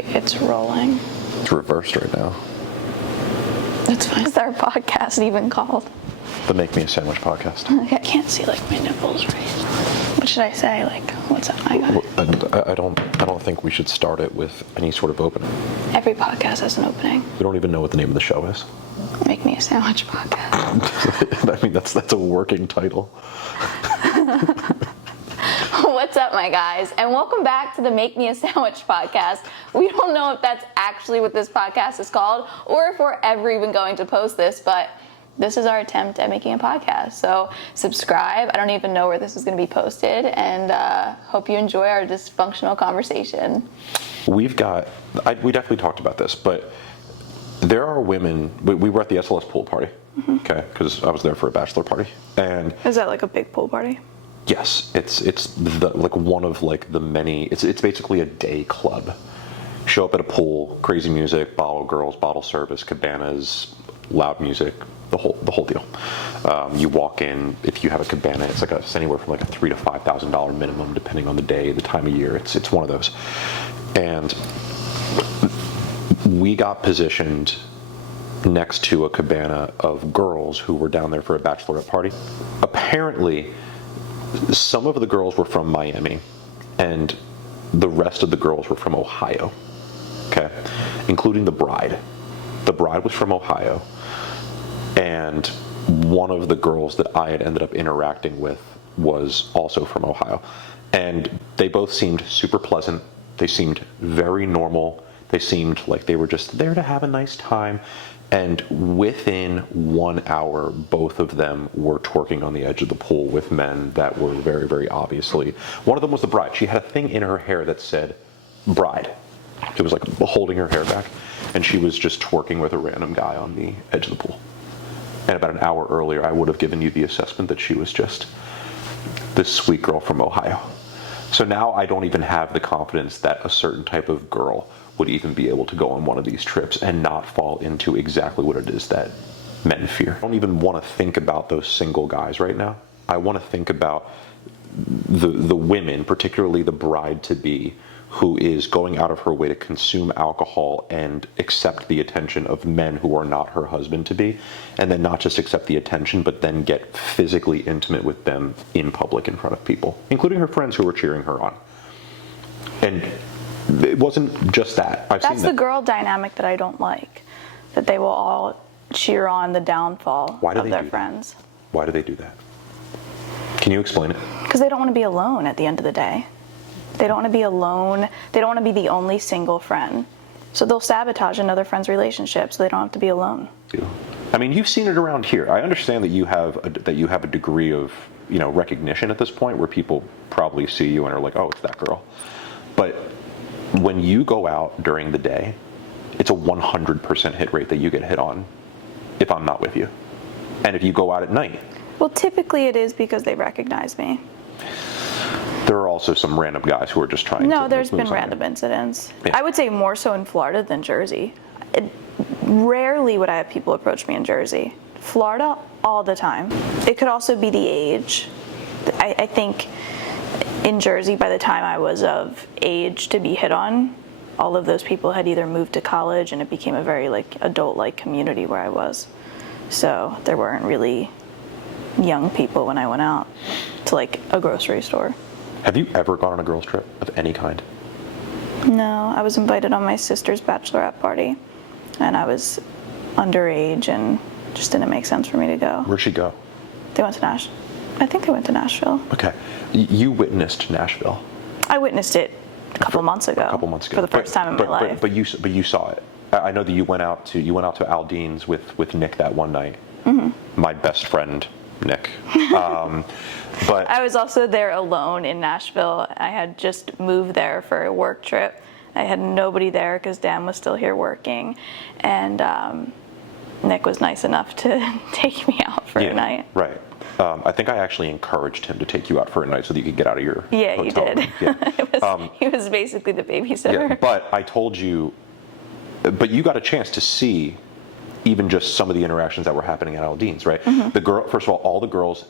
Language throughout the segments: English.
Wait, it's rolling. It's reversed right now. That's fine. What's our podcast even called? The Make Me a Sandwich podcast. I can't see like my nipples raised. What should I say? Like, what's up? I don't think we should start it with any sort of opening. Every podcast has an opening. We don't even know what the name of the show is. Make Me a Sandwich podcast. I mean, that's a working title. What's up, my guys, and welcome back to the Make Me a Sandwich podcast. We don't know if that's actually what this podcast is called or if we're ever even going to post this, but this is our attempt at making a podcast. So subscribe. I don't even know where this is going to be posted, and hope you enjoy our dysfunctional conversation. We definitely talked about this, but there are women. We were at the SLS Pool Party, okay, because I was there for a bachelor party. And is that like a big pool party? Yes, it's one of the many. It's basically a day club. Show up at a pool, crazy music, bottle girls, bottle service, cabanas, loud music, the whole deal. You walk in, if you have a cabana, it's anywhere from like a $3,000 to $5,000 minimum, depending on the day, the time of year. It's one of those, and we got positioned next to a cabana of girls who were down there for a bachelorette party. Apparently, some of the girls were from Miami, and the rest of the girls were from Ohio, okay, including the bride. The bride was from Ohio, and one of the girls that I had ended up interacting with was also from Ohio. And they both seemed super pleasant. They seemed very normal. They seemed like they were just there to have a nice time. And within 1 hour, both of them were twerking on the edge of the pool with men that were very, very obviously. One of them was the bride. She had a thing in her hair that said bride. It was like holding her hair back. And she was just twerking with a random guy on the edge of the pool. And about an hour earlier, I would have given you the assessment that she was just this sweet girl from Ohio. So now I don't even have the confidence that a certain type of girl would even be able to go on one of these trips and not fall into exactly what it is that men fear. I don't even want to think about those single guys right now. I want to think about the women, particularly the bride-to-be, who is going out of her way to consume alcohol and accept the attention of men who are not her husband-to-be, and then not just accept the attention, but then get physically intimate with them in public in front of people, including her friends who were cheering her on. And it wasn't just that. That's the girl dynamic that I don't like, that they will all cheer on the downfall of their friends. Why do they do that? Can you explain it? Because they don't want to be alone at the end of the day. They don't want to be alone. They don't want to be the only single friend. So they'll sabotage another friend's relationship so they don't have to be alone. I mean, you've seen it around here. I understand that you have a degree of, recognition at this point where people probably see you and are like, oh, it's that girl. But when you go out during the day, it's a 100% hit rate that you get hit on if I'm not with you. And if you go out at night. Well, typically it is because they recognize me. There are also some random guys who are just trying to... No, there's been random incidents. Yeah. I would say more so in Florida than Jersey. Rarely would I have people approach me in Jersey. Florida, all the time. It could also be the age. I think in Jersey, by the time I was of age to be hit on, all of those people had either moved to college and it became a very adult-like community where I was. So there weren't really young people when I went out to a grocery store. Have you ever gone on a girls' trip of any kind? No, I was invited on my sister's bachelorette party, and I was underage, and just didn't make sense for me to go. Where'd she go? They went to Nashville. I think they went to Nashville. Okay. You witnessed Nashville. I witnessed it a couple months ago. For the first time in my life. But you saw it. I know that you went out to Aldean's with Nick that one night. Mm-hmm. My best friend, Nick. But I was also there alone in Nashville. I had just moved there for a work trip. I had nobody there because Dan was still here working, and Nick was nice enough to take me out for a night. Right. I think I actually encouraged him to take you out for a night so that you could get out of your hotel. You did. Yeah. He was basically the babysitter. Yeah, but I told you, but you got a chance to see even just some of the interactions that were happening at Aldean's, right? Mm-hmm. The girl, first of all the girls,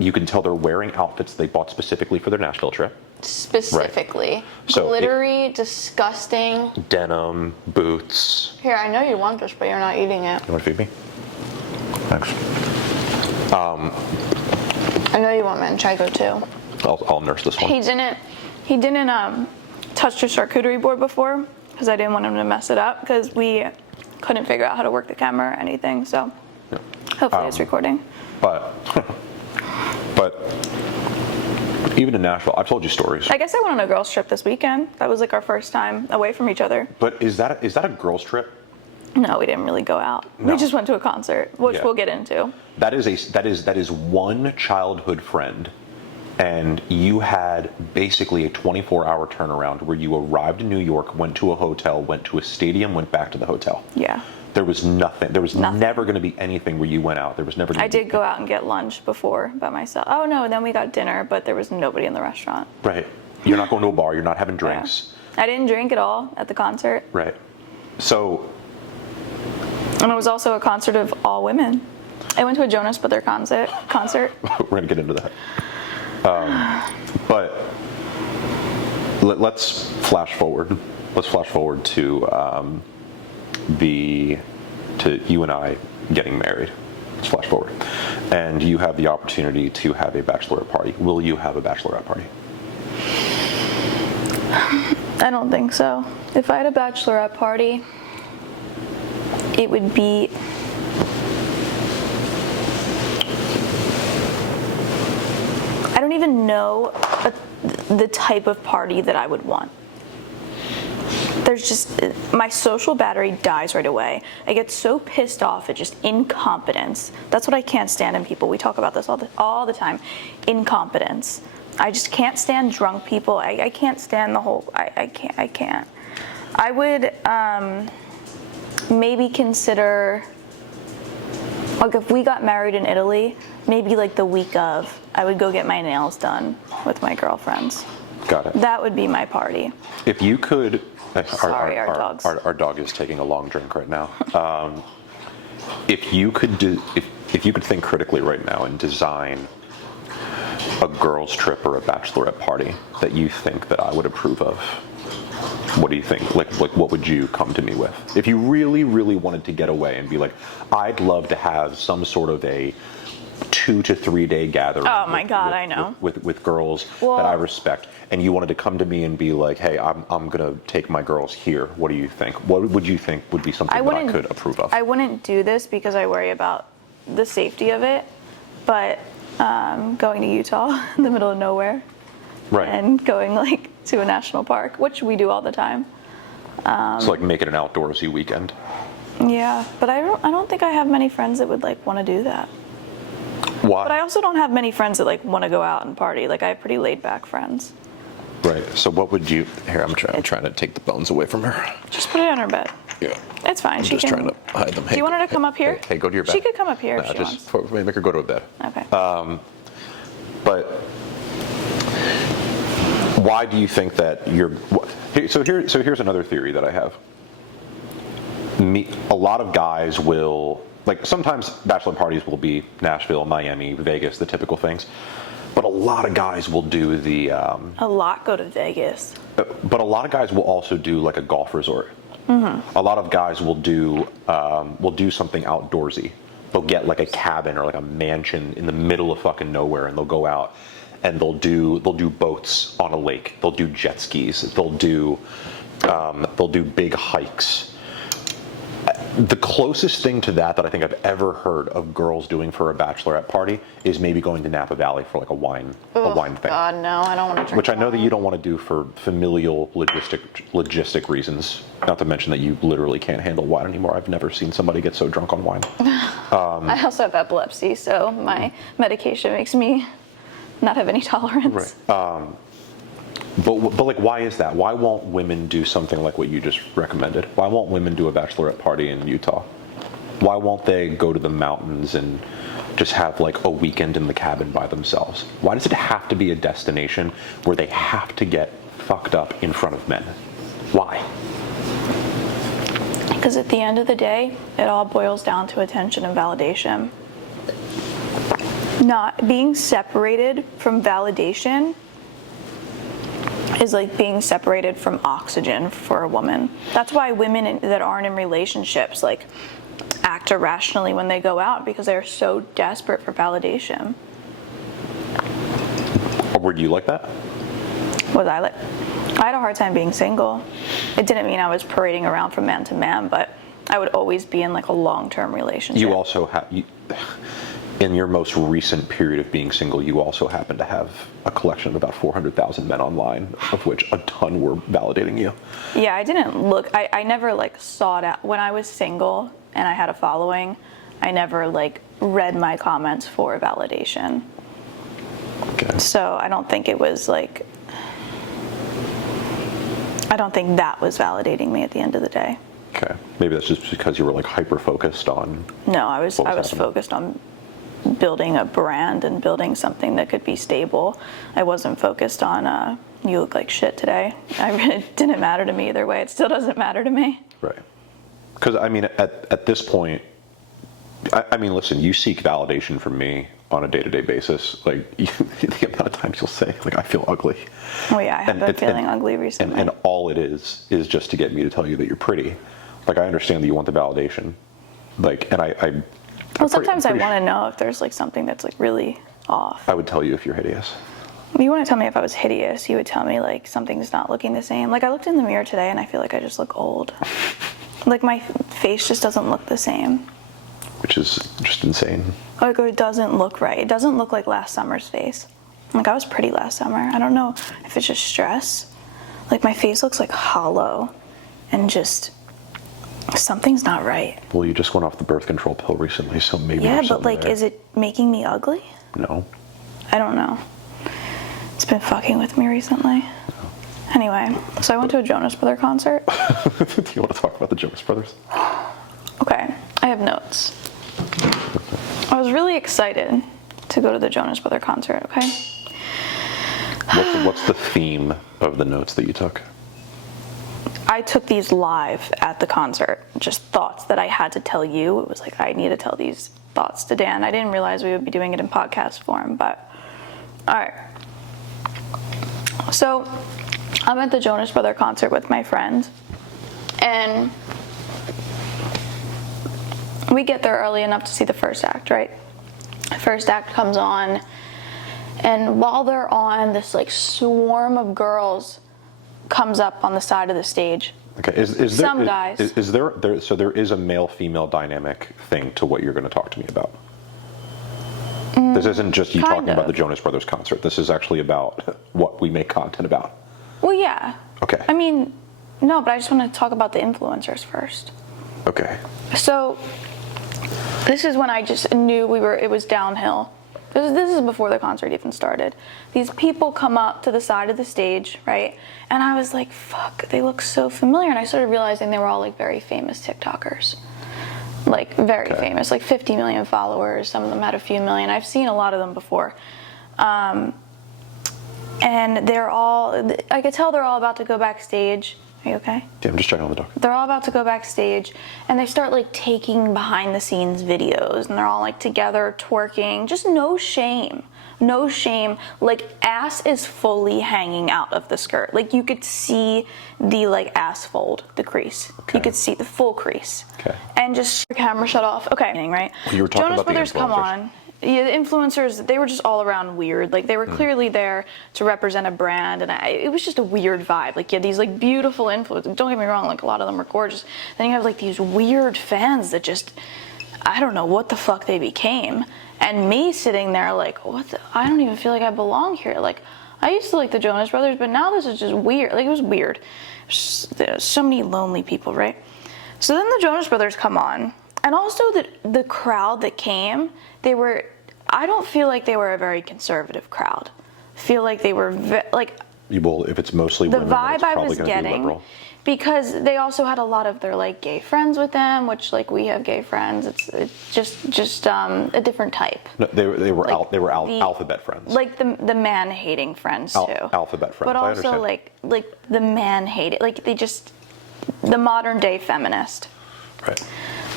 you can tell they're wearing outfits they bought specifically for their Nashville trip. Specifically. Right. So glittery, disgusting. Denim, boots. Here, I know you want this, but you're not eating it. You want to feed me? Thanks. I know you want manchego too. I'll nurse this one. He didn't touch the charcuterie board before because I didn't want him to mess it up because we couldn't figure out how to work the camera or anything. So Yeah. hopefully it's recording. But even in Nashville, I've told you stories. I guess I went on a girls' trip this weekend. That was like our first time away from each other. But is that a girls' trip? No, we didn't really go out. No. We just went to a concert, which Yeah. we'll get into. That is one childhood friend, and you had basically a 24-hour turnaround where you arrived in New York, went to a hotel, went to a stadium, went back to the hotel. Yeah. There was nothing. There was Nothing. never going to be anything where you went out. There was never. I did go out and get lunch before by myself. Oh no, and then we got dinner, but there was nobody in the restaurant. Right. You're not going to a bar. You're not having drinks. Yeah. I didn't drink at all at the concert. Right. So. And it was also a concert of all women. I went to a Jonas Brother concert. We're going to get into that. But let's flash forward. Let's flash forward to you and I getting married. Let's flash forward. And you have the opportunity to have a bachelorette party. Will you have a bachelorette party? I don't think so. If I had a bachelorette party, it would be I don't even know the type of party that I would want. There's just, my social battery dies right away. I get so pissed off at just incompetence. That's what I can't stand in people. We talk about this all the time. Incompetence. I just can't stand drunk people. I can't stand the whole, I can't. I would maybe consider, like if we got married in Italy, maybe like the week of, I would go get my nails done with my girlfriends. Got it. That would be my party. If you could, Sorry, our dogs. Our dog is taking a long drink right now. If you could think critically right now and design a girls' trip or a bachelorette party that you think that I would approve of, what do you think? Like what would you come to me with? If you really, really wanted to get away and be like, I'd love to have some sort of a 2 to 3 day gathering. Oh my God, I know. With girls Well, that I respect, and you wanted to come to me and be like, hey, I'm gonna take my girls here. What do you think? What would you think would be something that I could approve of? I wouldn't do this because I worry about the safety of it, but going to Utah in the middle of nowhere, right? And going like to a national park, which we do all the time. So like make it an outdoorsy weekend. Yeah, but I don't think I have many friends that would like want to do that. Why? But I also don't have many friends that like want to go out and party. Like I have pretty laid back friends. Right. So what would you? Here, I'm trying to take the bones away from her. Just put it on her bed. Yeah. It's fine. I'm She just can. trying to hide them. Do you want her to come up here? Hey, go to your bed. She could come up here if she just wants. make her go to bed. Okay. But why do you think that you're? So here's another theory that I have. A lot of guys will, like, sometimes bachelor parties will be Nashville, Miami, Vegas, the typical things. But a lot of guys will do the. A lot go to Vegas. But a lot of guys will also do like a golf resort. Mm-hmm. A lot of guys will do something outdoorsy. They'll get like a cabin or like a mansion in the middle of fucking nowhere, and they'll go out and they'll do boats on a lake. They'll do jet skis. They'll do big hikes. The closest thing to that I think I've ever heard of girls doing for a bachelorette party is maybe going to Napa Valley for like a wine thing. God, no, I don't want to drink. Which I know that you don't want to do for familial logistic reasons. Not to mention that you literally can't handle wine anymore. I've never seen somebody get so drunk on wine. I also have epilepsy, so my medication makes me not have any tolerance. Right. But like, why is that? Why won't women do something like what you just recommended? Why won't women do a bachelorette party in Utah? Why won't they go to the mountains and just have like a weekend in the cabin by themselves? Why does it have to be a destination where they have to get fucked up in front of men? Why? Because at the end of the day, it all boils down to attention and validation. not being separated from validation is like being separated from oxygen for a woman. That's why women that aren't in relationships like act irrationally when they go out, because they're so desperate for validation. Were you like that? Was I like? I had a hard time being single. It didn't mean I was parading around from man to man, but I would always be in like a long-term relationship. You also have, in your most recent period of being single, you also happen to have a collection of about 400,000 men online, of which a ton were validating you. Yeah, I didn't look, I never like sought out, when I was single and I had a following, I never like read my comments for validation. Okay. So I don't think it was like, I don't think that was validating me at the end of the day. Okay. Maybe that's just because you were like hyper focused on. No, I was happening. focused on building a brand and building something that could be stable. I wasn't focused on you look like shit today. It didn't matter to me either way. It still doesn't matter to me. Right. Because I mean, at this point, I mean, listen, you seek validation from me on a day-to-day basis. Like the amount of times you'll say, like, I feel ugly. Oh yeah, I have been feeling ugly recently. And all it is just to get me to tell you that you're pretty. Like, I understand that you want the validation. Like, and well, sometimes I want to know if there's like something that's like really off. I would tell you if you're hideous. You wouldn't tell me if I was hideous. You would tell me like something's not looking the same. Like I looked in the mirror today and I feel like I just look old. Like my face just doesn't look the same. Which is just insane. Like it doesn't look right. It doesn't look like last summer's face. Like I was pretty last summer. I don't know if it's just stress. Like my face looks like hollow and just something's not right. Well, you just went off the birth control pill recently, so maybe. Yeah, there's but something like, there. is it making me ugly? No. I don't know. It's been fucking with me recently. Anyway, so I went to a Jonas Brother concert. Do you want to talk about the Jonas Brothers? Okay, I have notes. I was really excited to go to the Jonas Brother concert, okay? What's the theme of the notes that you took? I took these live at the concert, just thoughts that I had to tell you. It was like, I need to tell these thoughts to Dan. I didn't realize we would be doing it in podcast form, but all right. So I'm at the Jonas Brother concert with my friend, and we get there early enough to see the first act, right? First act comes on, and while they're on, this like swarm of girls comes up on the side of the stage. Okay, is there some guys? Is there so there is a male-female dynamic thing to what you're going to talk to me about? This isn't just you talking about the Jonas Brothers concert. This is actually about what we make content about. Well, yeah. Okay. I mean, no, but I just want to talk about the influencers first. Okay. So this is when I just knew it was downhill. This is before the concert even started. These people come up to the side of the stage, right? And I was like, fuck, they look so familiar. And I started realizing they were all like very famous TikTokers. Like very famous, like 50 million followers. Some of them had a few million. I've seen a lot of them before. And they're all, I could tell they're all about to go backstage. Are you okay? Yeah, I'm just checking on the dog. They're all about to go backstage, and they start like taking behind the scenes videos, and they're all like together twerking. Just no shame. No shame. Like ass is fully hanging out of the skirt. Like you could see the like ass fold, the crease. Okay. You could see the full crease. Okay. And just camera shut off. Okay, right? Well, you were talking Jonas about the Brothers come influencers. on. Yeah, the influencers, they were just all around weird. Like they were clearly there to represent a brand, and it was just a weird vibe. Like you had these like beautiful influencers. Don't get me wrong, like a lot of them were gorgeous. Then you have like these weird fans that just, I don't know what the fuck they became. And me sitting there like, I don't even feel like I belong here. Like I used to like the Jonas Brothers, but now this is just weird. Like it was weird. There's so many lonely people, right? So then the Jonas Brothers come on, and also the crowd that came, I don't feel like they were a very conservative crowd. I feel like they were Well, if it's mostly the women, then vibe it's I probably was going to be getting, liberal. because they also had a lot of their like gay friends with them, which like we have gay friends. It's just a different type. No, they were the alphabet friends. Like the man hating friends too. Alphabet friends. But I also understand. like the man hating, like they just the modern day feminist. Right.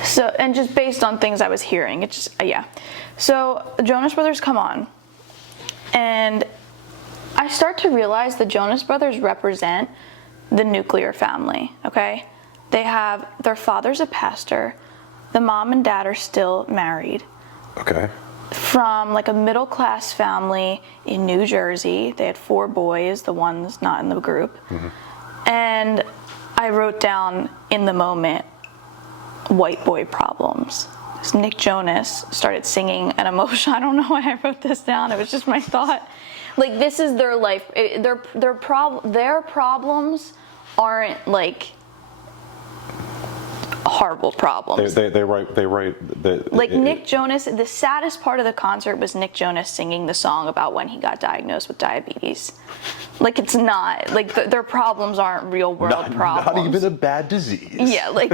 So, and just based on things I was hearing, it just, yeah. So, Jonas Brothers come on, and I start to realize the Jonas Brothers represent the nuclear family, okay? They have, their father's a pastor, the mom and dad are still married. Okay. From like a middle class family in New Jersey. They had 4 boys, the one's not in the group. And I wrote down in the moment, white boy problems. So Nick Jonas started singing an emotion. I don't know why I wrote this down. It was just my thought. Like, this is their life. Their problems aren't like horrible problems. They write. Nick Jonas, the saddest part of the concert was Nick Jonas singing the song about when he got diagnosed with diabetes. Like, it's not, like, their problems aren't real world problems. Not even a bad disease. Yeah, like,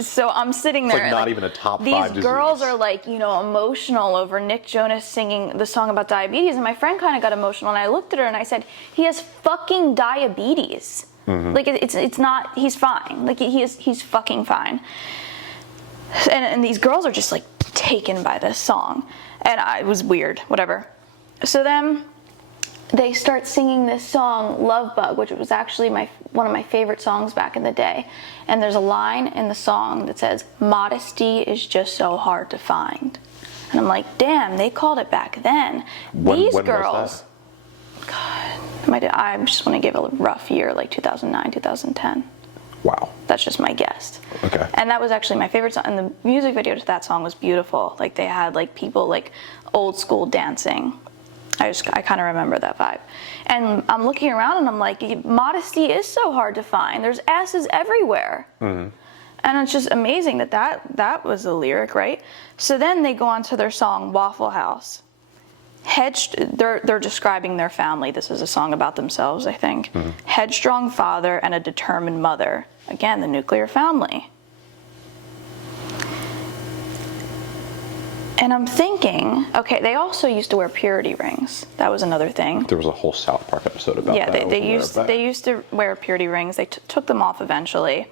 so I'm sitting there. It's like not even a top 5 disease. These girls are like, emotional over Nick Jonas singing the song about diabetes. And my friend kind of got emotional, and I looked at her and I said, he has fucking diabetes. Like, it's not, he's fine. Like, he's fucking fine. And these girls are just like taken by this song. And it was weird, whatever. So then they start singing this song, Love Bug, which was actually one of my favorite songs back in the day. And there's a line in the song that says, modesty is just so hard to find. And I'm like, damn, they called it back then. These girls, was that? God, I just want to give a rough year, like 2009, 2010. Wow. That's just my guess. Okay. And that was actually my favorite song. And the music video to that song was beautiful. Like, they had like people like old school dancing. I kind of remember that vibe. And I'm looking around and I'm like, modesty is so hard to find. There's asses everywhere. And it's just amazing that was the lyric, right? So then they go on to their song Waffle House. They're describing their family. This is a song about themselves, I think. Headstrong father and a determined mother. Again, the nuclear family. And I'm thinking, okay, they also used to wear purity rings. That was another thing. There was a whole South Park episode about that. Yeah, they used to wear purity rings. They took them off eventually.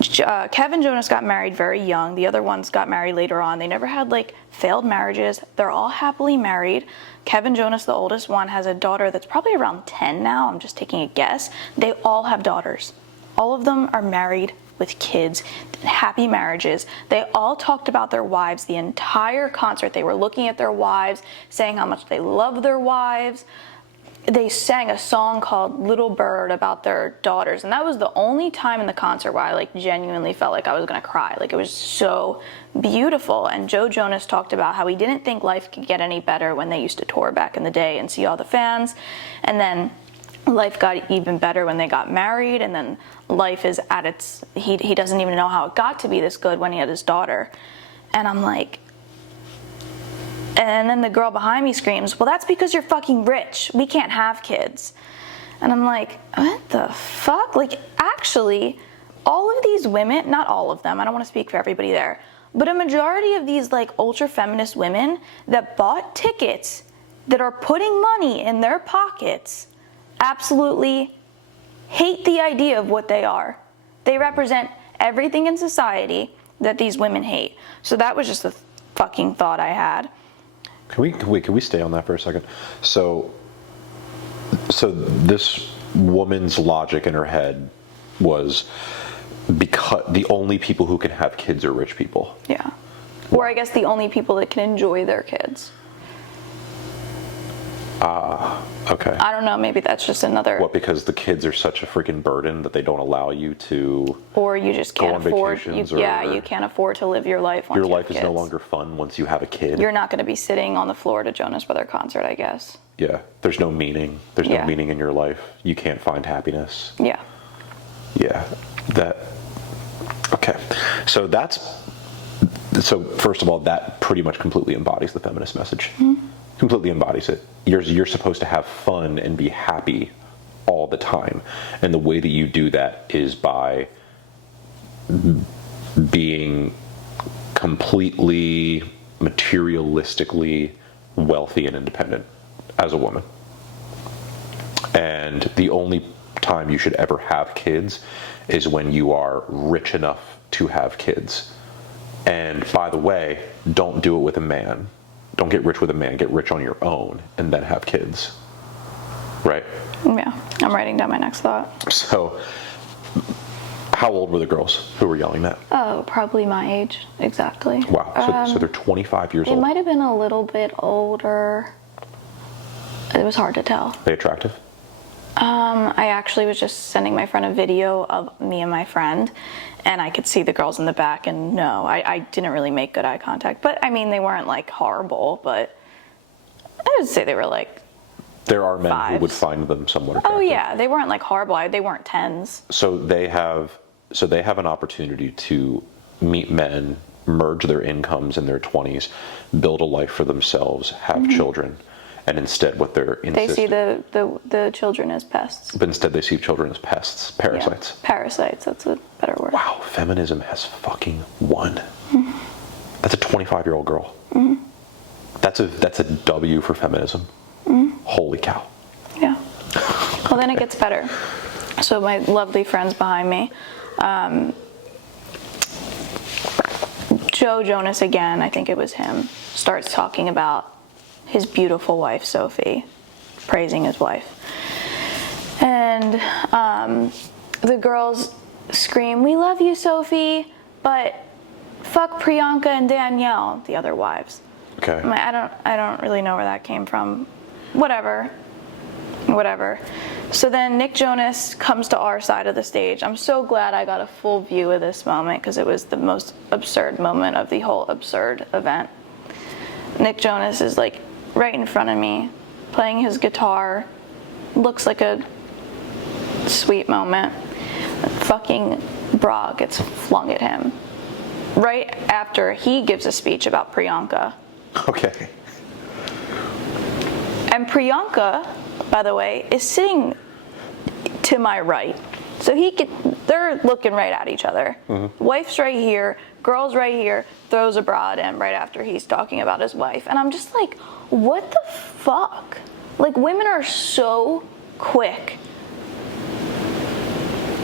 Kevin Jonas got married very young. The other ones got married later on. They never had like failed marriages. They're all happily married. Kevin Jonas, the oldest one, has a daughter that's probably around 10 now. I'm just taking a guess. They all have daughters. All of them are married with kids, happy marriages. They all talked about their wives the entire concert. They were looking at their wives, saying how much they love their wives. They sang a song called Little Bird about their daughters, and that was the only time in the concert where I like genuinely felt like I was gonna cry. Like, it was so beautiful. And Joe Jonas talked about how he didn't think life could get any better when they used to tour back in the day and see all the fans, and then life got even better when they got married, and then life is at its, he doesn't even know how it got to be this good when he had his daughter. And I'm like, and then the girl behind me screams, well, that's because you're fucking rich. We can't have kids. And I'm like, what the fuck? Like, actually, all of these women, not all of them, I don't want to speak for everybody there, but a majority of these like ultra feminist women that bought tickets, that are putting money in their pockets, absolutely hate the idea of what they are. They represent everything in society that these women hate. So that was just a fucking thought I had. Can we stay on that for a second? So this woman's logic in her head was because the only people who can have kids are rich people. Yeah. Or I guess the only people that can enjoy their kids. Okay. I don't know, maybe that's just another... What, because the kids are such a freaking burden that they don't allow you to... Or you just can't afford... you can't afford to live your life once your you have life is kids. no longer fun once you have a kid. You're not going to be sitting on the floor at a Jonas Brother concert, I guess. Yeah, there's no meaning. There's no meaning in your life. You can't find happiness. Yeah. Yeah, okay. So first of all, that pretty much completely embodies the feminist message. Completely embodies it. You're supposed to have fun and be happy all the time. And the way that you do that is by being completely materialistically wealthy and independent as a woman. And the only time you should ever have kids is when you are rich enough to have kids. And by the way, don't do it with a man. Don't get rich with a man. Get rich on your own and then have kids. Right? Yeah, I'm writing down my next thought. So, how old were the girls who were yelling that? Oh, probably my age, exactly. Wow, so they're 25 years They old. might have been a little bit older. It was hard to tell. They attractive? I actually was just sending my friend a video of me and my friend, and I could see the girls in the back, and no, I didn't really make good eye contact. But, I mean, they weren't, like, horrible, but I would say they were, like, There are men who would fives. find them somewhat attractive. oh, yeah, they weren't, like, horrible. They weren't 10s. So they have an opportunity to meet men, merge their incomes in their 20s, build a life for themselves, have children, and instead what they're They see insisting, the children as pests. but instead they see children as pests, parasites. Yeah, parasites, that's a better word. Wow, feminism has fucking won. That's a 25-year-old girl. That's a W for feminism. Holy cow. Yeah. Well, then it gets better. So my lovely friends behind me, Jonas again, I think it was him, starts talking about his beautiful wife, Sophie, praising his wife. And the girls scream, "We love you, Sophie, but fuck Priyanka and Danielle," the other wives. Okay. I'm like, I don't really know where that came from. Whatever. So then Nick Jonas comes to our side of the stage. I'm so glad I got a full view of this moment because it was the most absurd moment of the whole absurd event. Nick Jonas is like right in front of me, playing his guitar. Looks like a sweet moment. A fucking bra gets flung at him. Right after he gives a speech about Priyanka. Okay. And Priyanka, by the way, is sitting to my right. So they're looking right at each other. Wife's right here, girl's right here, throws a bra at him right after he's talking about his wife. And I'm just like, what the fuck? Like, women are so quick.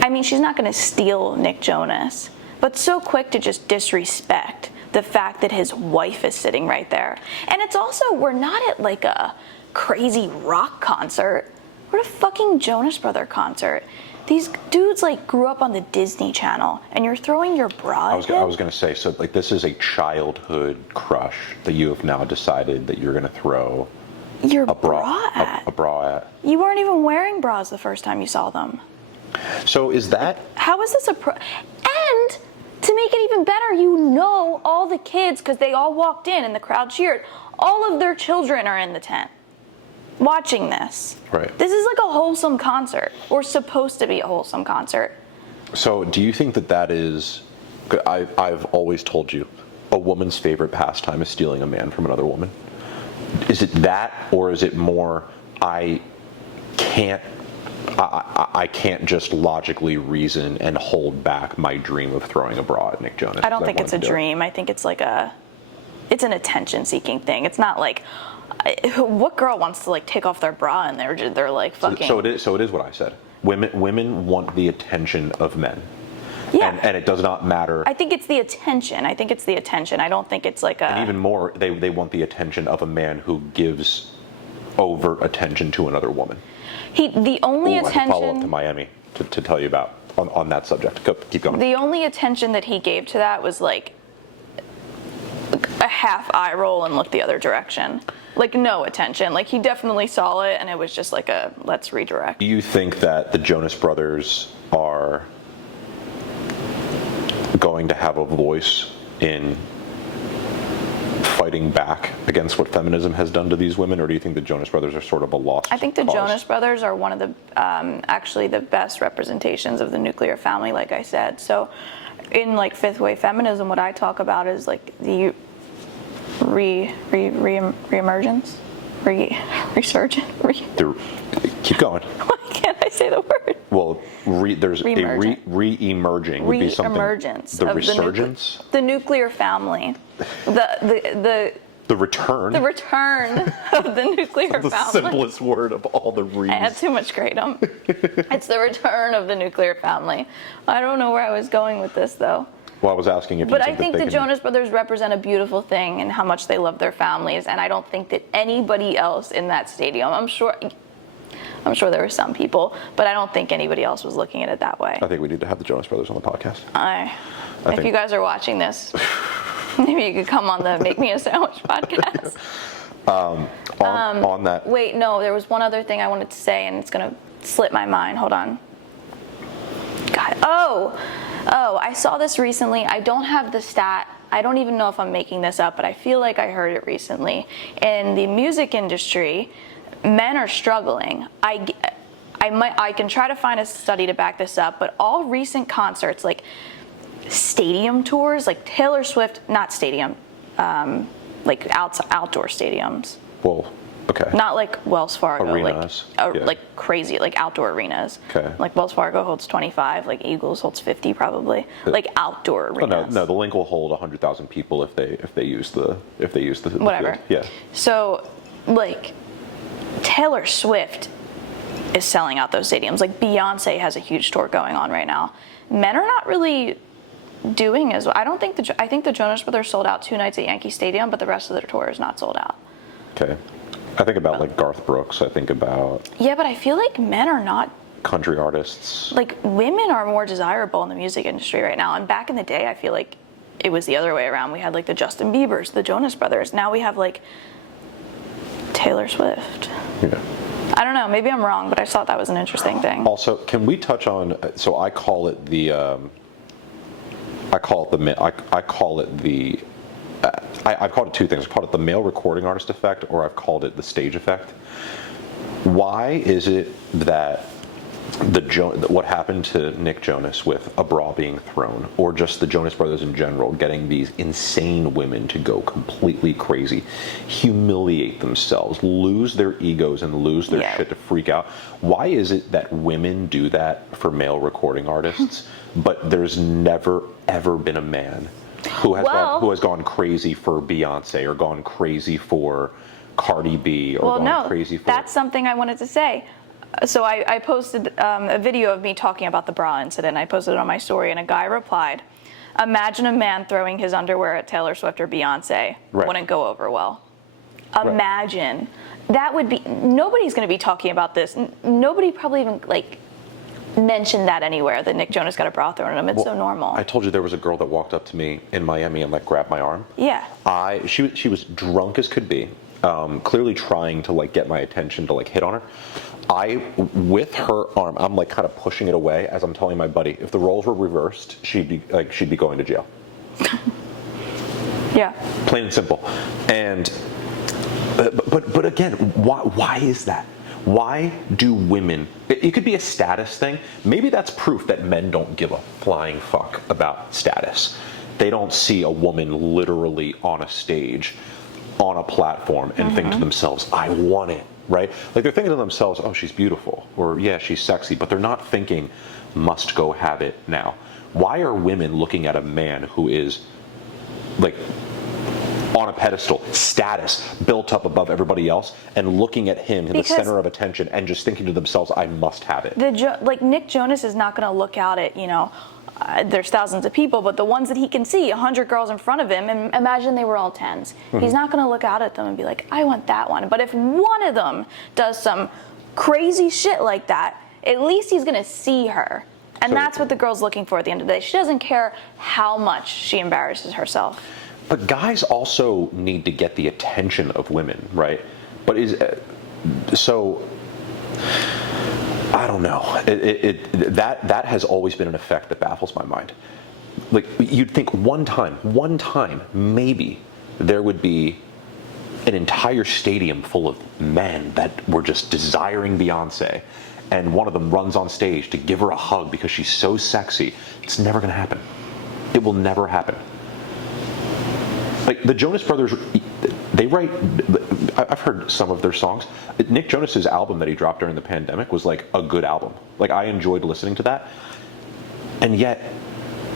I mean, she's not gonna steal Nick Jonas, but so quick to just disrespect the fact that his wife is sitting right there. And it's also, we're not at like a crazy rock concert. We're at a fucking Jonas Brother concert. These dudes like grew up on the Disney Channel, and you're throwing your bra at him? I was going to say, so like this is a childhood crush that you have now decided that you're going to throw Your a bra at? a bra at. You weren't even wearing bras the first time you saw them. So is that How is this and to make it even better, you know all the kids, because they all walked in and the crowd cheered, all of their children are in the tent watching this. right? This is like a wholesome concert, or supposed to be a wholesome concert. So do you think that is? I've always told you, a woman's favorite pastime is stealing a man from another woman. Is it that, or is it more I can't just logically reason and hold back my dream of throwing a bra at Nick Jonas? I don't think it's a wanted to do it? dream. I think it's like it's an attention-seeking thing. It's not like, what girl wants to like take off their bra and they're like fucking. So it is what I said. Women want the attention of men. Yeah. And it does not matter. I think it's the attention. I don't think it's like a. And even more, they want the attention of a man who gives overt attention to another woman. The only Ooh, I have a follow-up to attention. Miami to tell you about on that subject. Keep going. The only attention that he gave to that was like a half eye roll and look the other direction. Like no attention. Like he definitely saw it and it was just like a let's redirect. Do you think that the Jonas Brothers are going to have a voice in fighting back against what feminism has done to these women, or do you think the Jonas Brothers are sort of a lost I think the cause? Jonas Brothers are one of the actually the best representations of the nuclear family, like I said. So in like fifth wave feminism, what I talk about is like the reemergence, resurgence. Keep going. Why can't I say the word? Well, there's Reemergent. re-emerging would be something. Reemergence The of resurgence. the nuclear family. The The return. The return of the nuclear the family. simplest word of all the reasons. I had too much kratom. It's the return of the nuclear family. I don't know where I was going with this, though. Well, I was asking if you But think I think that the they Jonas Brothers represent a beautiful thing and how much they love their families, and I don't think that anybody else in that stadium, I'm sure there were some people, but I don't think anybody else was looking at it that way. I think we need to have the Jonas Brothers on the podcast. If you guys are watching this, maybe you could come on the Make Me a Sandwich podcast. On that. Wait, no, there was one other thing I wanted to say, and it's going to slip my mind. Hold on. God. Oh, I saw this recently. I don't have the stat. I don't even know if I'm making this up, but I feel like I heard it recently. In the music industry, men are struggling. I can try to find a study to back this up, but all recent concerts, like stadium tours, like Taylor Swift, not stadium, like outdoor stadiums. Well, okay. Not like Wells Fargo, Arenas. like crazy, like outdoor arenas. Okay. Like Wells Fargo holds 25, like Eagles holds 50 probably. Like outdoor arenas. No, the link will hold 100,000 people if they use the Whatever. field. Yeah. So, like, Taylor Swift is selling out those stadiums. Like Beyonce has a huge tour going on right now. Men are not really doing as well. I think the Jonas Brothers sold out 2 nights at Yankee Stadium, but the rest of their tour is not sold out. Okay. I think about like Garth Brooks. I think about Yeah, but I feel like men are not. country artists. Like, women are more desirable in the music industry right now. And back in the day, I feel like it was the other way around. We had like the Justin Biebers, the Jonas Brothers. Now we have like Taylor Swift. Yeah. I don't know. Maybe I'm wrong, but I thought that was an interesting thing. Also, can we touch on? So I call it the. I've called it two things. I've called it the male recording artist effect, or I've called it the stage effect. Why is it that what happened to Nick Jonas with a bra being thrown, or just the Jonas Brothers in general getting these insane women to go completely crazy, humiliate themselves, lose their egos and lose their shit to freak out? Why is it that women do that for male recording artists, but there's never ever been a man who has gone crazy for Beyonce or gone crazy for Cardi B or crazy for... That's something I wanted to say. So I posted a video of me talking about the bra incident. I posted it on my story, and a guy replied, "Imagine a man throwing his underwear at Taylor Swift or Beyonce. Right. Wouldn't go over well." Imagine. That would be... Nobody's going to be talking about this. Nobody probably even, like, mentioned that anywhere, that Nick Jonas got a bra thrown at him. It's so normal. I told you there was a girl that walked up to me in Miami and, like, grabbed my arm. Yeah. She was drunk as could be, clearly trying to, like, get my attention to, like, hit on her. With her arm, I'm like kind of pushing it away as I'm telling my buddy, if the roles were reversed, she'd be going to jail. Yeah. Plain and simple. And but again, why is that? Why do women? It could be a status thing. Maybe that's proof that men don't give a flying fuck about status. They don't see a woman literally on a stage, on a platform, and think to themselves, "I want it." Right? Like, they're thinking to themselves, "Oh, she's beautiful," or "Yeah, she's sexy," but they're not thinking, "Must go have it now." Why are women looking at a man who is, like, on a pedestal, status, built up above everybody else, and looking at him in the center of attention and just thinking to themselves, "I must have it"? Like, Nick Jonas is not going to look out at, there's thousands of people, but the ones that he can see, 100 girls in front of him, and imagine they were all 10s. He's not going to look out at them and be like, "I want that one." But if one of them does some crazy shit like that, at least he's going to see her. And that's what the girl's looking for at the end of the day. She doesn't care how much she embarrasses herself. But guys also need to get the attention of women, right? But I don't know. That has always been an effect that baffles my mind. Like, you'd think one time, maybe there would be an entire stadium full of men that were just desiring Beyonce, and one of them runs on stage to give her a hug because she's so sexy. It's never going to happen. It will never happen. Like, the Jonas Brothers, they write... I've heard some of their songs. Nick Jonas's album that he dropped during the pandemic was, like, a good album. Like, I enjoyed listening to that. And yet,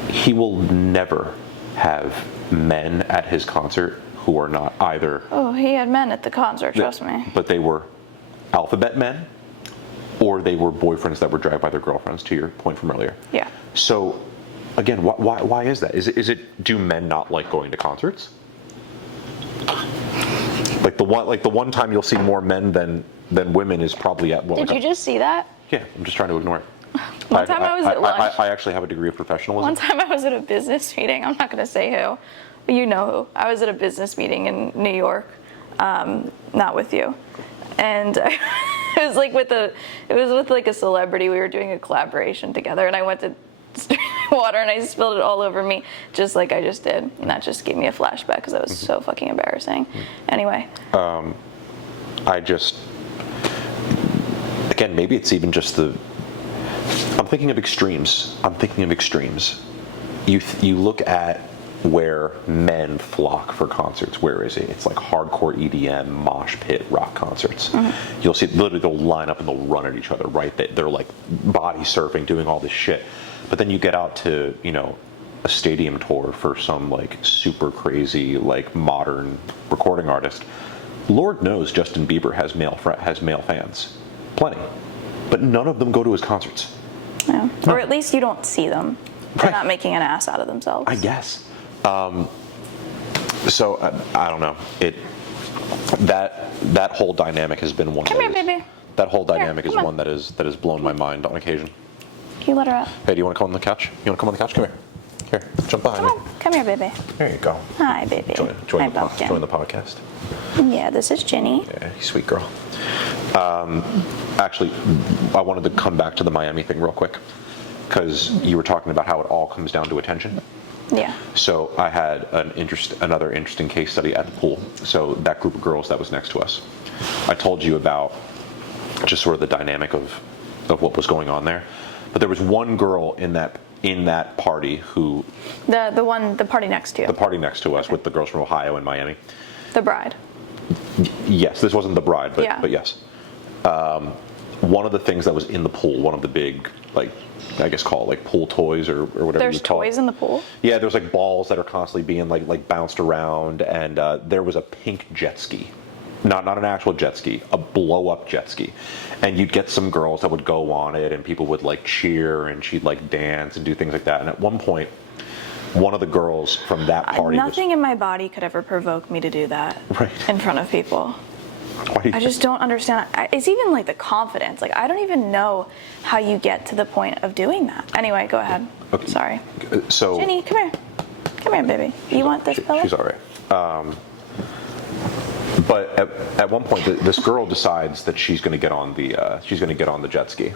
he will never have men at his concert who who are not either. Oh, he had men at the concert, trust me. But they were alphabet men, or they were boyfriends that were dragged by their girlfriends, to your point from earlier. Yeah. So, again, why is that? Is it do men not like going to concerts? Like the one time you'll see more men than women is probably at. Did you just see that? Yeah, I'm just trying to ignore it. One time I was at lunch. I actually have a degree of professionalism. One time I was at a business meeting. I'm not going to say who, but you know who. I was at a business meeting in New York, not with you, and it was with a celebrity. We were doing a collaboration together, and I went to drink water and I spilled it all over me, just like I just did, and that just gave me a flashback because that was so fucking embarrassing. Anyway. Again, maybe it's even just I'm thinking of extremes. You look at where men flock for concerts. Where is it? It's like hardcore EDM, mosh pit, rock concerts. Mm-hmm. You'll see, literally they'll line up and they'll run at each other, right? They're like body surfing, doing all this shit. But then you get out to, a stadium tour for some like super crazy, like modern recording artist. Lord knows Justin Bieber has male fans. Plenty. But none of them go to his concerts. Yeah. Or at least you don't see them. They're not making an ass out of themselves. I guess. So I don't know. That whole dynamic has been one. Come here, baby. That whole dynamic Here, is one that has blown my mind on occasion. Can you let her out? Hey, do you want to come on the couch? You want to come on the couch? Come here. Here, jump behind me. Come here, baby. There you go. Hi, baby. Join Hi, the podcast. Yeah, this is Ginny. Yeah, sweet girl. Actually, I wanted to come back to the Miami thing real quick, because you were talking about how it all comes down to attention. Yeah. So I had another interesting case study at the pool. So that group of girls that was next to us, I told you about just sort of the dynamic of what was going on there. But there was one girl in that party who the party next to you. The party next to us, okay, with the girls from Ohio and Miami. The bride. Yes, this wasn't the bride, but yeah. But yes. One of the things that was in the pool, one of the big, like, I guess call it like pool toys or whatever. There's toys in the pool? Yeah, there's like balls that are constantly being like bounced around, and there was a pink jet ski. Not an actual jet ski, a blow-up jet ski. And you'd get some girls that would go on it, and people would like cheer, and she'd like dance and do things like that. And at one point, one of the girls from that party nothing in my body could ever provoke me to do that in front of people. I just don't understand. It's even like the confidence. Like, I don't even know how you get to the point of doing that. Anyway, go ahead. Okay. Sorry. So Ginny, come here. Come here, baby. You want this pillow? She's all right. But at one point, this girl decides that she's going to get on the jet ski,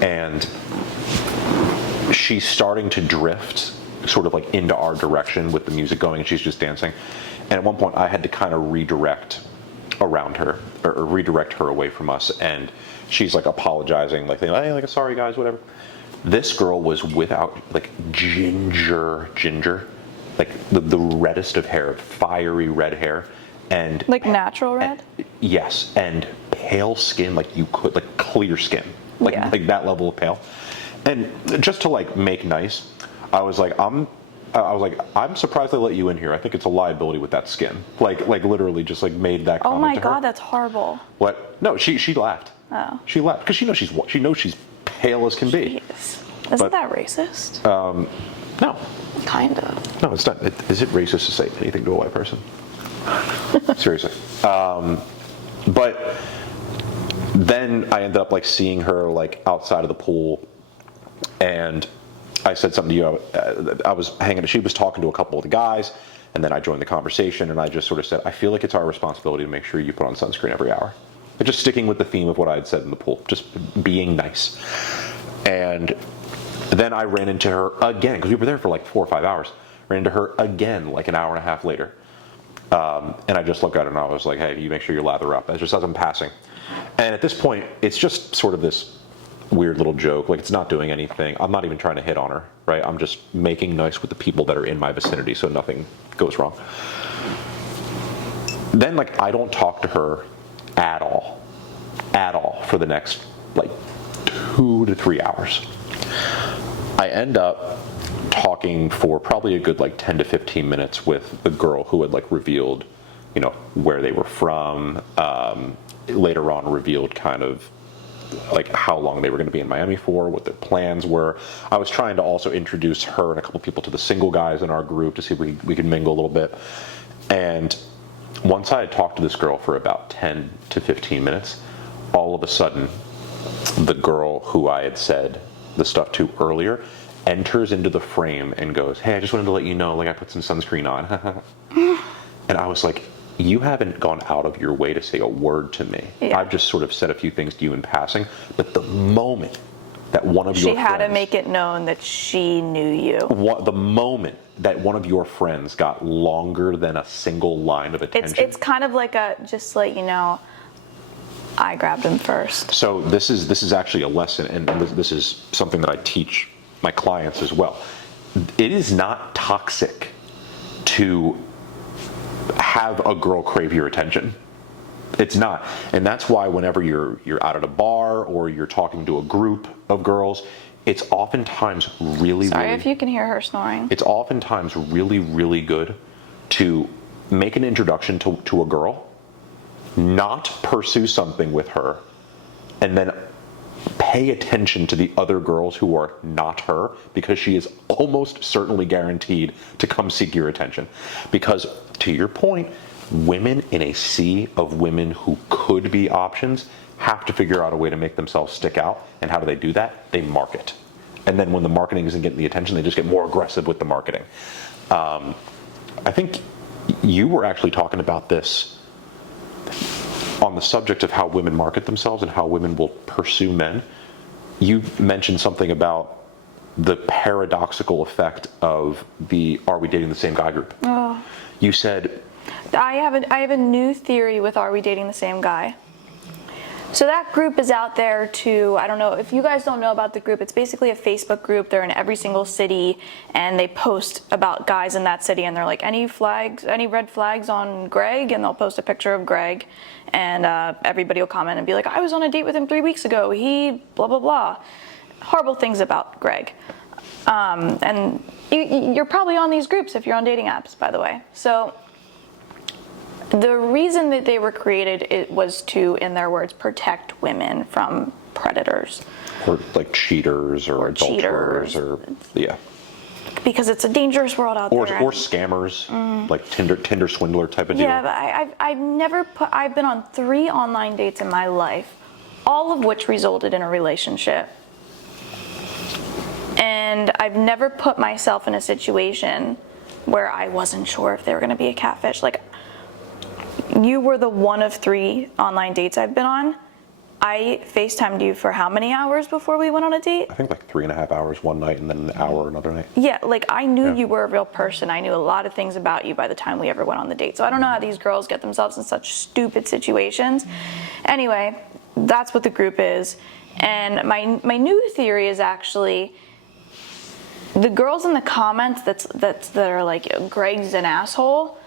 and she's starting to drift, sort of like into our direction with the music going, and she's just dancing. And at one point, I had to kind of redirect around her, or redirect her away from us, and she's like apologizing, like, hey, like, sorry guys, whatever. This girl was without, like, ginger, like the reddest of hair, fiery red hair. And like natural red? Yes, and pale skin, like you could, like clear skin, like that level of pale. And just to like make nice, I was like, I'm surprised they let you in here. I think it's a liability with that skin. Like literally just like made that comment. Oh my to God, her. that's horrible. What? No, she laughed. Oh. She laughed because she knows she's pale as can be. Jeez. Isn't that racist? No. Kind of. No, it's not. Is it racist to say anything to a white person? Seriously. But then I ended up like seeing her like outside of the pool, and I said something to you. I was hanging. She was talking to a couple of the guys, and then I joined the conversation, and I just sort of said, I feel like it's our responsibility to make sure you put on sunscreen every hour. And just sticking with the theme of what I had said in the pool, just being nice. And then I ran into her again, because we were there for like 4 or 5 hours. Ran into her again like an hour and a half later. And I just looked at her and I was like, hey, you make sure you lather up. Just as I'm passing. And at this point, it's just sort of this weird little joke. Like, it's not doing anything. I'm not even trying to hit on her, right? I'm just making nice with the people that are in my vicinity so nothing goes wrong. Then, like, I don't talk to her at all for the next, like, 2 to 3 hours. I end up talking for probably a good like 10 to 15 minutes with the girl who had like revealed, you know, where they were from. Later on revealed kind of like how long they were going to be in Miami for, what their plans were. I was trying to also introduce her and a couple people to the single guys in our group to see if we could mingle a little bit. And once I had talked to this girl for about 10 to 15 minutes, all of a sudden, the girl who I had said the stuff to earlier enters into the frame and goes, "Hey, I just wanted to let you know, like, I put some sunscreen on." And I was like, you haven't gone out of your way to say a word to me. Yeah. I've just sort of said a few things to you in passing, but the moment that one of your She had friends, to make it known that she knew you. the moment that one of your friends got longer than a single line of attention. It's kind of like a, just let you know, I grabbed him first. So this is actually a lesson, and this is something that I teach my clients as well. It is not toxic to have a girl crave your attention. It's not. And that's why whenever you're out at a bar or you're talking to a group of girls, it's oftentimes really If you can hear her snoring. it's oftentimes really good to make an introduction to a girl, not pursue something with her, and then pay attention to the other girls who are not her, because she is almost certainly guaranteed to come seek your attention. Because, to your point, women in a sea of women who could be options have to figure out a way to make themselves stick out. And how do they do that? They market. And then when the marketing isn't getting the attention, they just get more aggressive with the marketing. I think you were actually talking about this on the subject of how women market themselves and how women will pursue men. You mentioned something about the paradoxical effect of the "Are we dating the same guy" group? Oh. You said, I have a new theory with "Are we dating the same guy?" So that group is out there to, I don't know, if you guys don't know about the group, it's basically a Facebook group. They're in every single city, and they post about guys in that city, and they're like, any red flags on Greg? And they'll post a picture of Greg, and everybody will comment and be like, I was on a date with him 3 weeks ago. He blah, blah, blah. Horrible things about Greg. And you're probably on these groups if you're on dating apps, by the way. So the reason that they were created, it was to, in their words, protect women from predators. or like cheaters or adulterers cheaters. yeah. Because it's a dangerous world out Or there. scammers, like Tinder swindler type of deal. Yeah, but I've been on 3 online dates in my life, all of which resulted in a relationship. And I've never put myself in a situation where I wasn't sure if they were going to be a catfish. Like, you were the one of 3 online dates I've been on. I FaceTimed you for how many hours before we went on a date? I think like 3.5 hours one night and then an hour another night. Yeah, like I knew Yeah. you were a real person. I knew a lot of things about you by the time we ever went on the date. So I don't know how these girls get themselves in such stupid situations. Anyway, that's what the group is. And my new theory is actually the girls in the comments that are like, Greg's an asshole.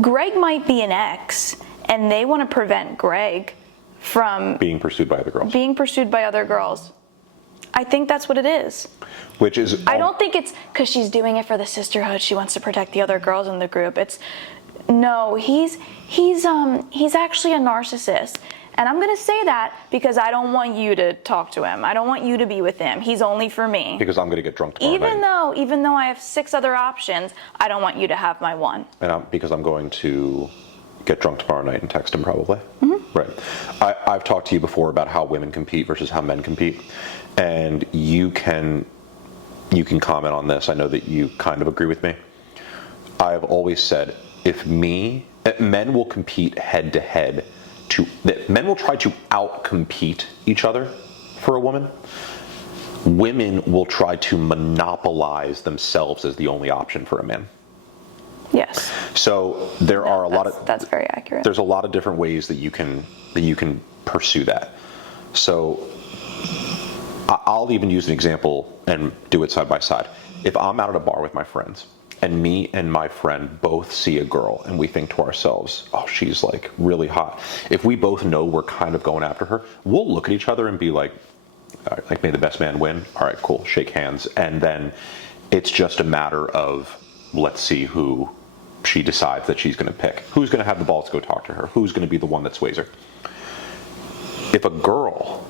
Greg might be an ex, and they want to prevent Greg from Being pursued by other girls. being pursued by other girls. I think that's what it is. Which is... I don't think it's because she's doing it for the sisterhood. She wants to protect the other girls in the group. No, he's actually a narcissist. And I'm going to say that because I don't want you to talk to him. I don't want you to be with him. He's only for me. Because I'm going to get drunk tomorrow night. Even though I have 6 other options, I don't want you to have my one. And because I'm going to get drunk tomorrow night and text him probably. Mm-hmm. Right. I've talked to you before about how women compete versus how men compete. And you can comment on this. I know that you kind of agree with me. I have always said, men will compete head to head. Men will try to out-compete each other for a woman. Women will try to monopolize themselves as the only option for a man. Yes. So there are a lot of... That's very accurate. There's a lot of different ways that you can pursue that. So I'll even use an example and do it side by side. If I'm out at a bar with my friends, and me and my friend both see a girl and we think to ourselves, oh, she's like really hot. If we both know we're kind of going after her, we'll look at each other and be like, All right, like, may the best man win. All right, cool, shake hands. And then it's just a matter of, let's see who she decides that she's going to pick. Who's going to have the balls to go talk to her? Who's going to be the one that sways her? If a girl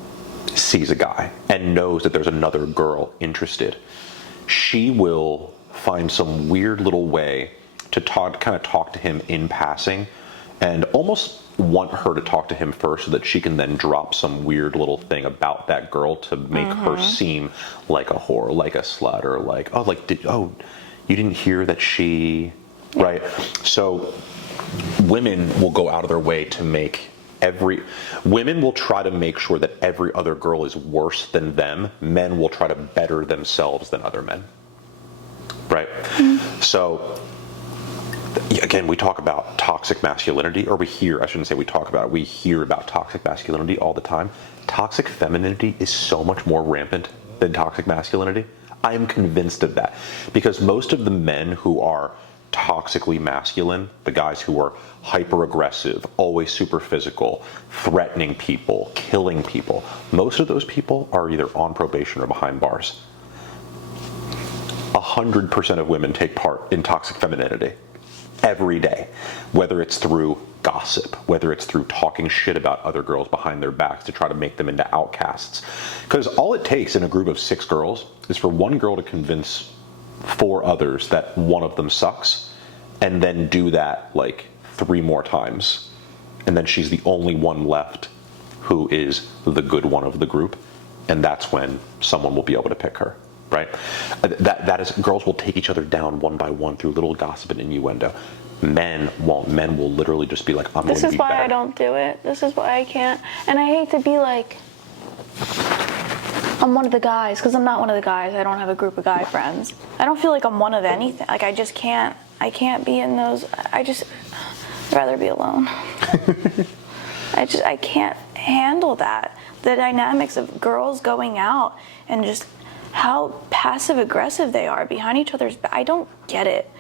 sees a guy and knows that there's another girl interested, she will find some weird little way to kind of talk to him in passing, and almost want her to talk to him first so that she can then drop some weird little thing about that girl to make her seem like a whore, like a slut, or like, you didn't hear that she, right? So women will go out of their way to make women will try to make sure that every other girl is worse than them. Men will try to better themselves than other men, right? So again, we talk about toxic masculinity, or we hear about toxic masculinity all the time. Toxic femininity is so much more rampant than toxic masculinity. I am convinced of that, because most of the men who are toxically masculine, the guys who are hyper aggressive, always super physical, threatening people, killing people, most of those people are either on probation or behind bars. 100% of women take part in toxic femininity every day, whether it's through gossip, whether it's through talking shit about other girls behind their backs to try to make them into outcasts. Because all it takes in a group of 6 girls is for one girl to convince 4 others that one of them sucks, and then do that like 3 more times, and then she's the only one left who is the good one of the group, and that's when someone will be able to pick her, right? That is, girls will take each other down one by one through little gossip and innuendo. Men won't. Men will literally just be like, I'm going to be better. This is why I don't do it. This is why I can't. And I hate to be like, I'm one of the guys, because I'm not one of the guys. I don't have a group of guy friends. I don't feel like I'm one of anything. Like, I just can't. I can't be in those. I'd rather be alone. I can't handle that. The dynamics of girls going out and just how passive aggressive they are behind each other's back. I don't get it.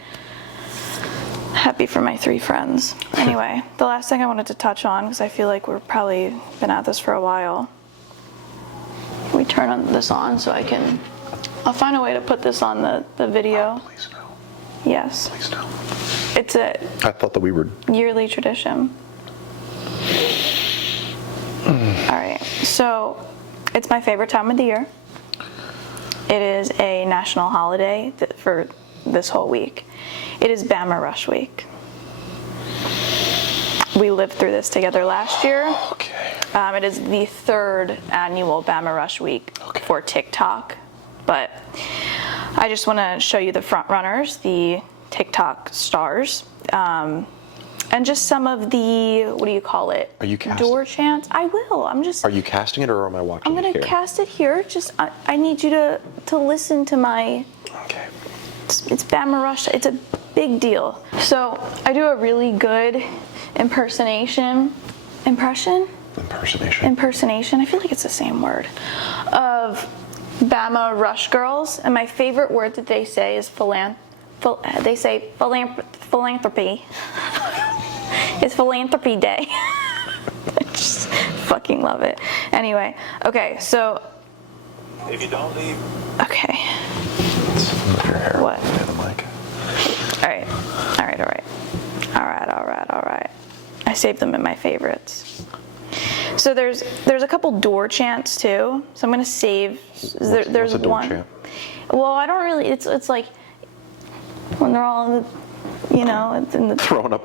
Happy for my 3 friends. Anyway, the last thing I wanted to touch on, because I feel like we've probably been at this for a while. We turn this on so I'll find a way to put this on the video. Oh, please no. Yes. Please no. It's a I thought that we were yearly tradition. All right, so it's my favorite time of the year. It is a national holiday for this whole week. It is Bama Rush week. We lived through this together last year. okay. It is the 3rd annual Bama Rush week for TikTok, but I just want to show you the front runners, the TikTok stars, and just some of the, what do you call it? Are you casting? Door chants. I will. Are you casting it, or am I watching I'm it going here? to cast it here. Just I need you to listen to my. Okay. It's Bama Rush. It's a big deal. So I do a really good impersonation. I feel like it's the same word. Of Bama Rush girls, and my favorite word that they say is philanthropy. It's philanthropy day. I just fucking love it. Anyway, okay, so. If you don't leave. Okay. What? All right. I saved them in my favorites. So there's a couple door chants too. So I'm gonna save. There's what's a door one. chant? Well, I don't really. It's like when they're all in the Throwing up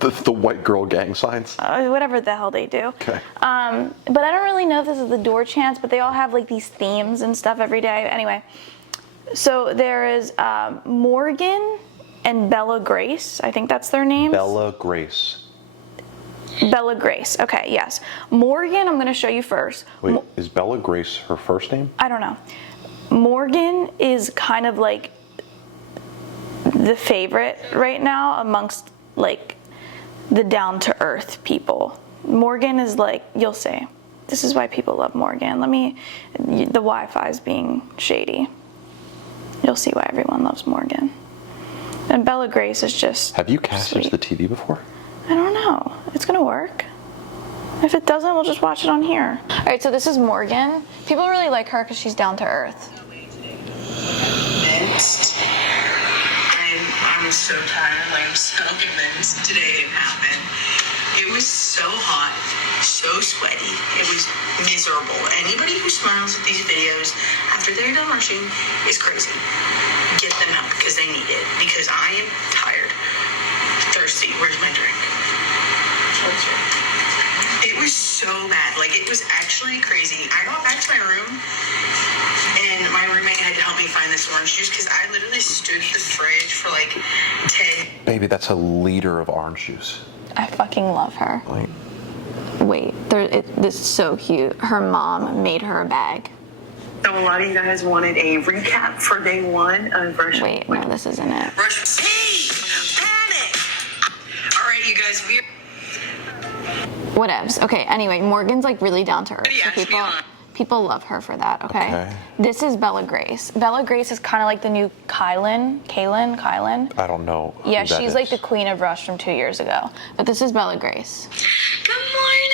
the white girl gang signs. whatever the hell they do. Okay. But I don't really know if this is the door chants, but they all have like these themes and stuff every day. Anyway, so there is Morgan and Bella Grace. I think that's their names. Bella Grace. Bella Grace. Okay, yes. Morgan, I'm going to show you first. Wait, is Bella Grace her first name? I don't know. Morgan is kind of like the favorite right now amongst like the down-to-earth people. Morgan is like, you'll see. This is why people love Morgan. The Wi-Fi is being shady. You'll see why everyone loves Morgan. And Bella Grace is just Have you cast sweet. into the TV before? I don't know. It's gonna work. If it doesn't, we'll just watch it on here. All right, so this is Morgan. People really like her because she's down to earth. I'm so tired. Like, I'm so convinced today didn't happen. It was so hot, so sweaty. It was miserable. Anybody who smiles at these videos after they're done rushing is crazy. Get them out because they need it. Because I am tired, thirsty. Where's my drink? It was so bad. Like, it was actually crazy. I got back to my room and my roommate had to help me find this orange juice because I literally stood at the fridge for like 10. Baby, that's a liter of orange juice. I fucking love her. Like, Wait, this is so cute. Her mom made her a bag. So a lot of you guys wanted a recap for day one of Rush. Wait, no, this isn't it. Rush. Hey! Panic! All right, you guys, we're... Whatevs. Okay, anyway, Morgan's like really down to earth. So people love her for that, okay? This is Bella Grace. Bella Grace is kind of like the new Kylan. I don't know. Yeah, she's like the queen of Rush from 2 years ago. But this is Bella Grace. Good morning.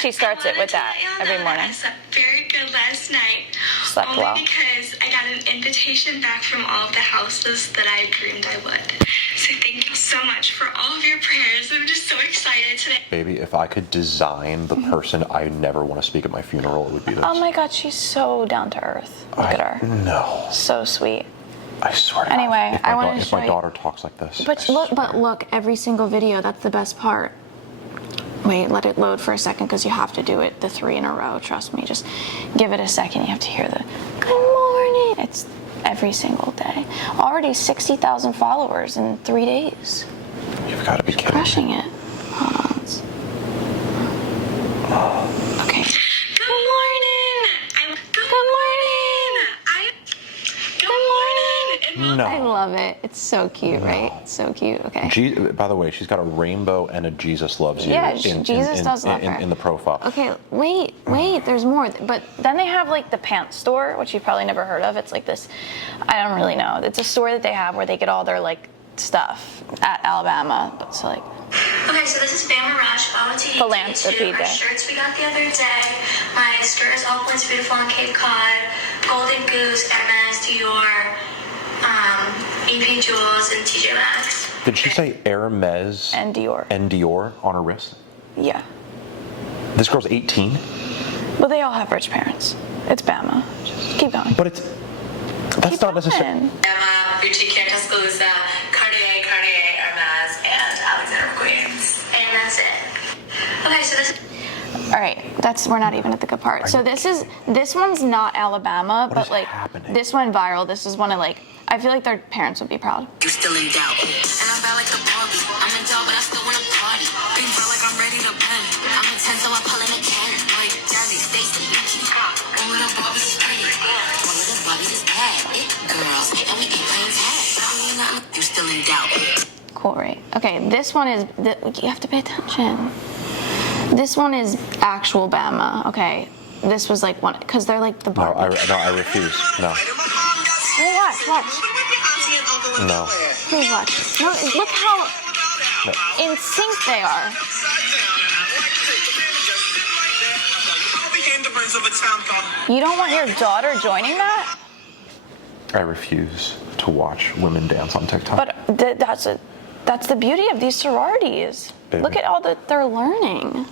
She starts it with that every morning. I slept very good last night. Slept only well. because I got an invitation back from all of the houses that I dreamed I would. So thank you so much for all of your prayers. I'm just so excited today. Baby, if I could design the person I never want to speak at my funeral, it would be this. Oh my god, she's so down to earth. Look at her. No. So sweet. I swear to God, Anyway, if I my wanted to if show my you- daughter talks like this. But look, every single video, that's the best part. Wait, let it load for a second because you have to do it the 3 in a row. Trust me. Just give it a second. You have to hear the good morning. It's every single day. Already 60,000 followers in 3 days. You've got to be kidding. Crushing it. Hold on. Okay. Good morning. No. I love it. It's so cute, right? It's so cute. Okay. By the way, she's got a rainbow and a Jesus loves you Yeah, Jesus does love her. in the profile. Okay, wait, there's more. But then they have like the pants store, which you've probably never heard of. It's like this, I don't really know. It's a store that they have where they get all their like stuff at Alabama. But it's like, Okay, so this is Bama Rush, Philanthropy our Day. shirts we got the other day. My skirt is All Points Beautiful on Cape Cod. Golden Goose, Hermes, Dior, EP Jewels, and TJ Maxx. Did she say Hermes and Dior. and Dior on her wrist? Yeah. This girl's 18? Well, they all have rich parents. It's Bama. Just keep going. But that's Keep not necessarily. going. Emma, Boutique Care, Tuscaloosa, Cartier, Hermes, and Alexander McQueen's. And that's it. Okay, so this... All right, we're not even at the good part. So this one's not Alabama, What but is like happening? this went viral. This is one of like, I feel like their parents would be proud. You still in doubt. And I'm bad like a Barbie. I'm in doubt, but I still wanna party. Big bro like I'm ready to pen. I'm intense, so I pull in a can. Like Jazzy, Stacy, Nikki. All of the Barbies is pretty. All of the Barbies is bad. It girls, and we ain't playing tag. You still in doubt. Cool, right? Okay, this one is, you have to pay attention. This one is actual Bama, okay? This was like one, because they're like the No, Barbie. I refuse. No. Hey, watch. No. Please watch. No, look how in sync they are. You don't want your daughter joining that? I refuse to watch women dance on TikTok. But that's the beauty of these sororities. Baby. Look at all that they're learning.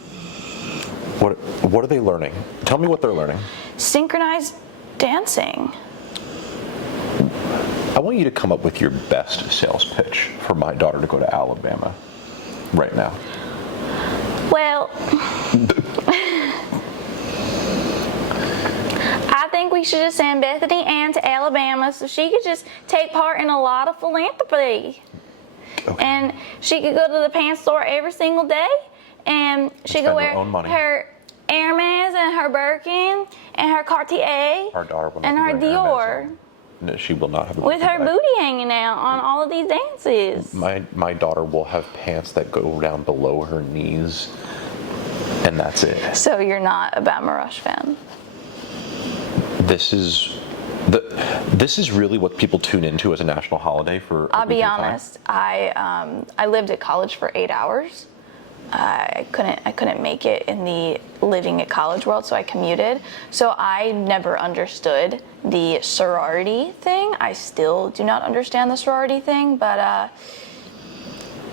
What are they learning? Tell me what they're learning. Synchronized dancing. I want you to come up with your best sales pitch for my daughter to go to Alabama right now. Well, I think we should just send Bethany Ann to Alabama so she could just take part in a lot of philanthropy. Okay. And she could go to the pants store every single day, and she Spend could her wear own money. her Hermes and her Birkin and her Cartier Our daughter will not and be her wearing Dior Hermes. No, she will not have a with her bag. booty hanging out on all of these dances. My daughter will have pants that go down below her knees, and that's it. So you're not a Bama Rush fan? This is really what people tune into as a national holiday for. I'll be honest. I lived at college for 8 hours, I couldn't make it in the living at college world, so I commuted. So I never understood the sorority thing. I still do not understand the sorority thing, but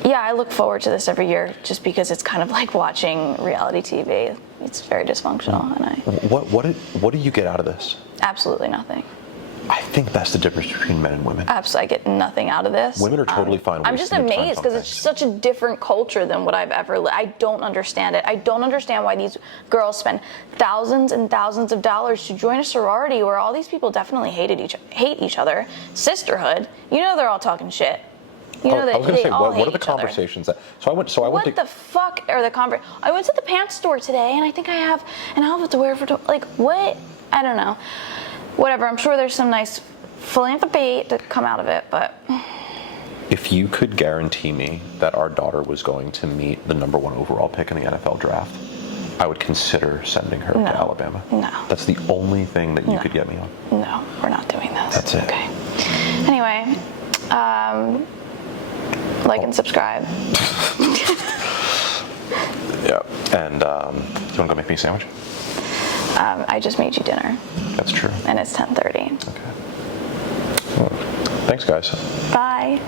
yeah, I look forward to this every year just because it's kind of like watching reality TV. It's very dysfunctional, and What do you get out of this? absolutely nothing. I think that's the difference between men and women. Absolutely, I get nothing out of this. Women are totally fine with I'm just wasting their time amazed on because it's things. such a different culture than what I've ever lived. I don't understand it. I don't understand why these girls spend thousands and thousands of dollars to join a sorority where all these people definitely hate each other. Sisterhood, you know they're all talking shit. You know I that was going they to say, all what hate are the each other. conversations that? So I went What to. the fuck are the I went to the pants store today, and I think I have an outfit to wear for like what? I don't know. Whatever. I'm sure there's some nice philanthropy to come out of it, but If you could guarantee me that our daughter was going to meet the #1 overall pick in the NFL draft, I would consider sending her to Alabama. No. That's the only thing that you could get me on. no, we're not doing this. That's it. Okay. Anyway, like and subscribe. Yeah. And do you want to go make me a sandwich? I just made you dinner, That's true. and it's 10:30. Okay. Well, thanks, guys. Bye.